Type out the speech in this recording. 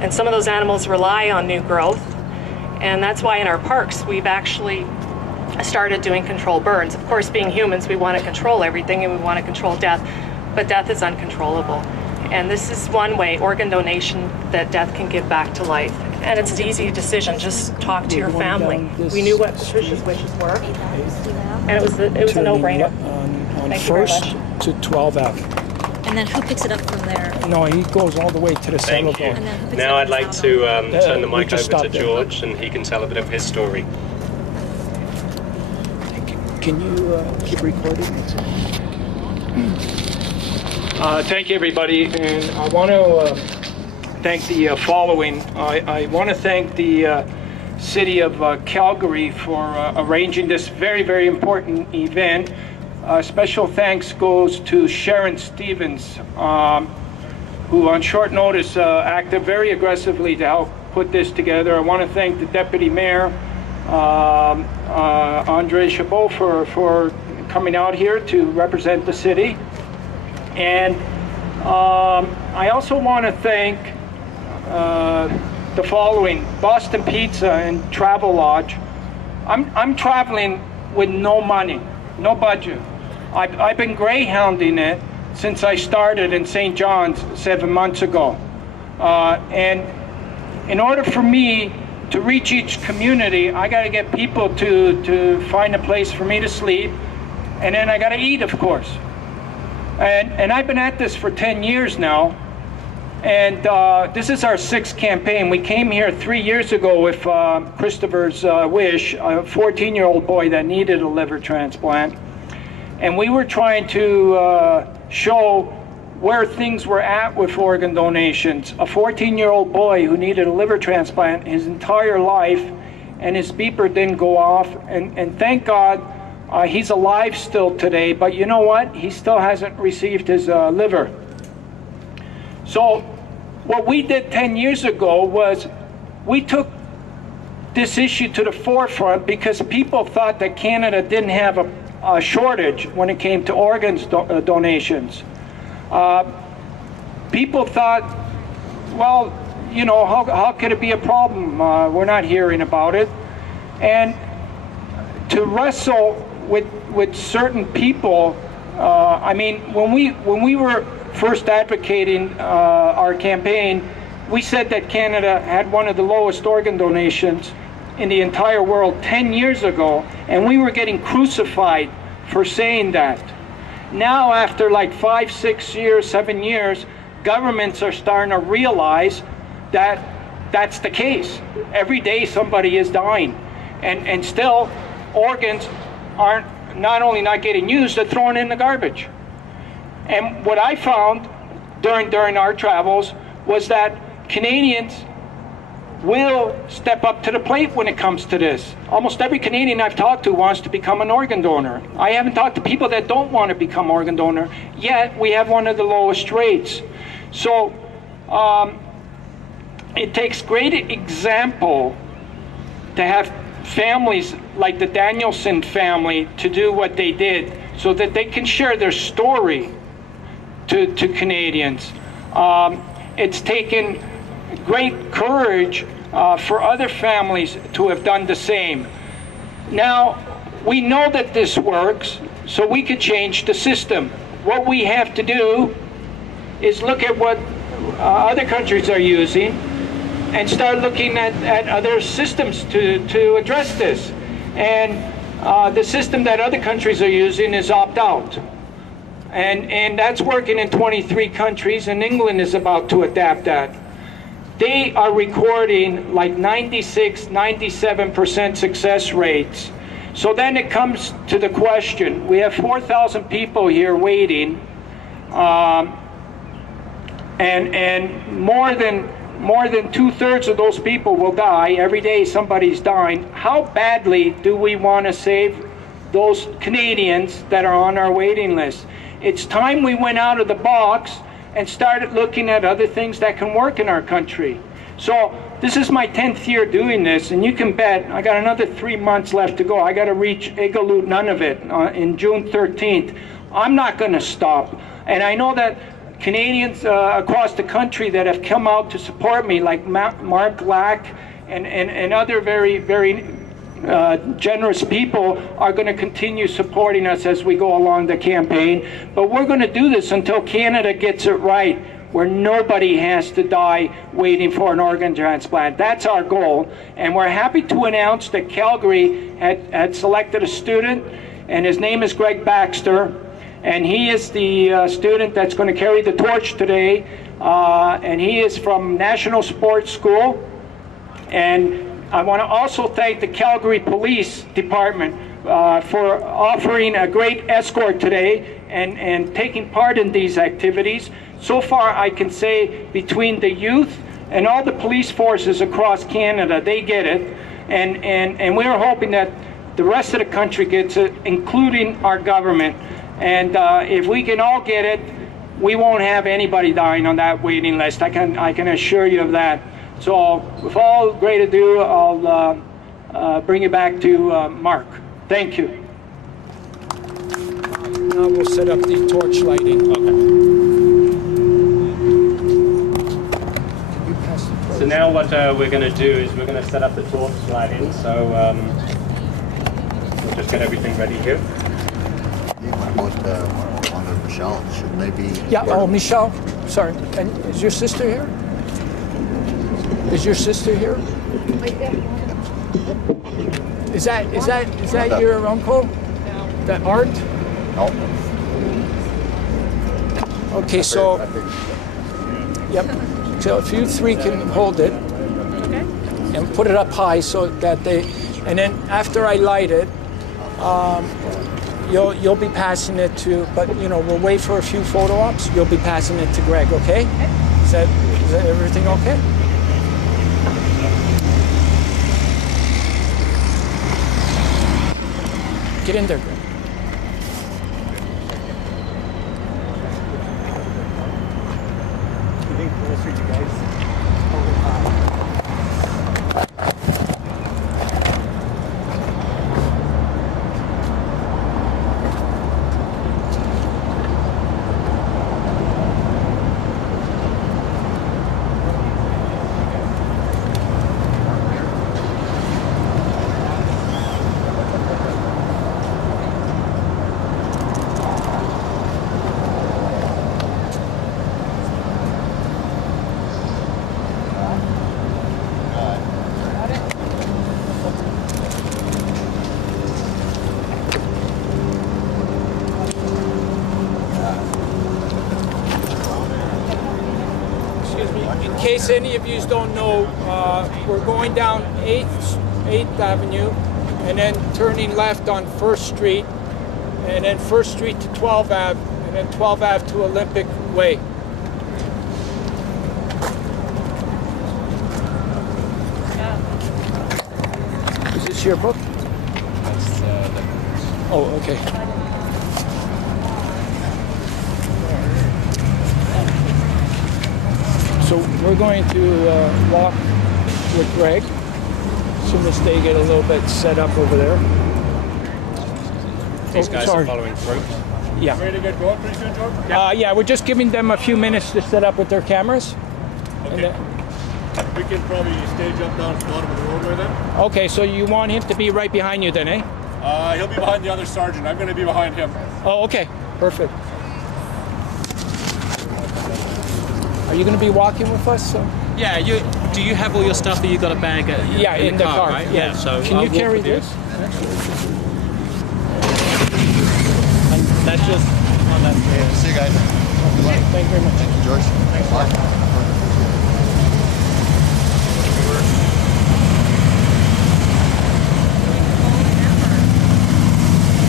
And some of those animals rely on new growth, and that's why in our parks we've actually started doing controlled burns. Of course, being humans, we want to control everything and we want to control death, but death is uncontrollable. And this is one way, organ donation, that death can give back to life. And it's an easy decision, just talk to your family. We knew what Patricia's wishes were, and it was a no-brainer. On First to 12F. And then who picks it up from there? No, he goes all the way to the cellar door. Now I'd like to turn the mic over to George, and he can tell a bit of his story. Can you keep recording? Thank you, everybody, and I want to thank the following. I want to thank the City of Calgary for arranging this very, very important event. Special thanks goes to Sharon Stevens, who on short notice acted very aggressively to help put this together. I want to thank the Deputy Mayor, Andre Chabot, for coming out here to represent the city. And I also want to thank the following: Boston Pizza and Travelodge. I'm traveling with no money, no budget. I've been greyhounding it since I started in St. John's 7 months ago. And in order for me to reach each community, I got to get people to find a place for me to sleep, and then I got to eat, of course. And I've been at this for 10 years now, and this is our 6th campaign. We came here 3 years ago with Christopher's wish, a 14-year-old boy that needed a liver transplant. And we were trying to show where things were at with organ donations. A 14-year-old boy who needed a liver transplant his entire life, and his beeper didn't go off, and thank God he's alive still today, but you know what? He still hasn't received his liver. So what we did 10 years ago was we took this issue to the forefront because people thought that Canada didn't have a shortage when it came to organs donations. People thought, well, you know, how could it be a problem? We're not hearing about it. And to wrestle with certain people, I mean, when we were first advocating our campaign, we said that Canada had one of the lowest organ donations in the entire world 10 years ago, and we were getting crucified for saying that. Now, after like 5, 6 years, 7 years, governments are starting to realize that that's the case. Every day somebody is dying, and still organs aren't not only not getting used, they're thrown in the garbage. And what I found during our travels was that Canadians will step up to the plate when it comes to this. Almost every Canadian I've talked to wants to become an organ donor. I haven't talked to people that don't want to become organ donor, yet we have one of the lowest rates. So it takes great example to have families like the Danielson family to do what they did so that they can share their story to Canadians. It's taken great courage for other families to have done the same. Now, we know that this works, so we could change the system. What we have to do is look at what other countries are using and start looking at other systems to address this. And the system that other countries are using is opt-out. And that's working in 23 countries, and England is about to adapt that. They are recording like 96, 97% success rates. So then it comes to the question, we have 4,000 people here waiting, and more than 2/3 of those people will die. Every day somebody's dying. How badly do we want to save those Canadians that are on our waiting list? It's time we went out of the box and started looking at other things that can work in our country. So this is my 10th year doing this, and you can bet I got another 3 months left to go. I got to reach Iqaluit Nunavut in June 13th. I'm not going to stop. And I know that Canadians across the country that have come out to support me, like Mark Lack and other very, very generous people, are going to continue supporting us as we go along the campaign. But we're going to do this until Canada gets it right, where nobody has to die waiting for an organ transplant. That's our goal. And we're happy to announce that Calgary had selected a student, and his name is Greg Baxter. And he is the student that's going to carry the torch today. And he is from National Sports School. And I want to also thank the Calgary Police Department for offering a great escort today and taking part in these activities. So far, I can say between the youth and all the police forces across Canada, they get it. And we're hoping that the rest of the country gets it, including our government. And if we can all get it, we won't have anybody dying on that waiting list. I can assure you of that. So with all great ado, I'll bring it back to Mark. Thank you. Now we'll set up the torch lighting. So now what we're going to do is we're going to set up the torch lighting. So we'll just get everything ready here. Under Michelle, shouldn't they be? Yeah. Oh, Michelle. Sorry. And is your sister here? Is your sister here? Is that your uncle? That Art? No. Okay, so. Yep. So if you three can hold it and put it up high so that they, and then after I light it, you'll be passing it to, but we'll wait for a few photo ops. You'll be passing it to Greg, okay? Is that everything okay? Get in there, Greg. Getting closer, you guys. In case any of you don't know, we're going down 8th Avenue and then turning left on 1st Street and then 1st Street to 12th Ave and then 12th Ave to Olympic Way. Is this your book? Oh, okay. So we're going to walk with Greg as soon as they get a little bit set up over there. These guys are following through. Yeah. Ready to get going pretty soon, George? Yeah, we're just giving them a few minutes to set up with their cameras. Okay. We can probably stage up down at the bottom of the roadway then. Okay, so you want him to be right behind you then, eh? He'll be behind the other sergeant. I'm going to be behind him. Oh, okay. Perfect. Are you going to be walking with us? Yeah, do you have all your stuff, or you got a bag In the car, right? yeah. So Can I'll you walk carry with you. this? And that's just on that. See you guys. Thank you very much. Thank you, George. Thanks, Mark.